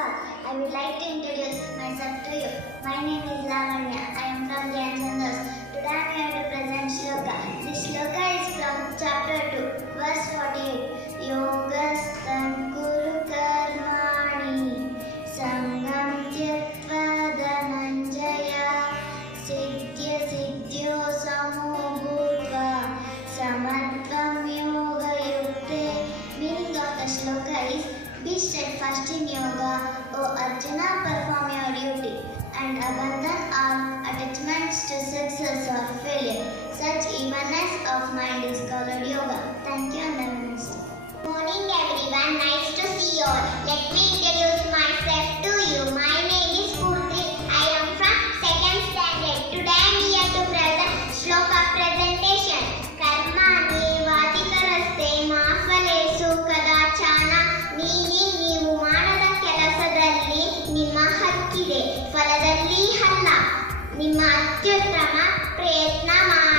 all. I would like to introduce myself to you. My name is Lavanya. I am from Gyan Chandas. Today I am here to present shloka. This shloka is from chapter 2, verse 48. Yogastan kuru karmani sangam tyatva dhananjaya siddhya siddhyo samo bhutva samatvam yoga yukte. Meaning of the shloka is: be steadfast in yoga, O Arjuna, perform your duty, and abandon all attachments to success or failure. Such evenness of mind is called yoga. Thank you, and have a nice day. Morning everyone, nice to see you all. Let me introduce myself to you. My name is Purti. I am from 2nd standard. Today I am here to present shloka presentation. Karmani vadikaraste ma phalesu kadachana. Meaning, ನೀವು ಮಾಡದ ಕೆಲಸದಲ್ಲಿ ನಿಮ್ಮ ಹಕ್ಕಿದೆ, ಫಲದಲ್ಲಿ ಅಲ್ಲ. ನಿಮ್ಮ ಅತ್ಯುತ್ತಮ ಪ್ರಯತ್ನ ಮಾಡಿ.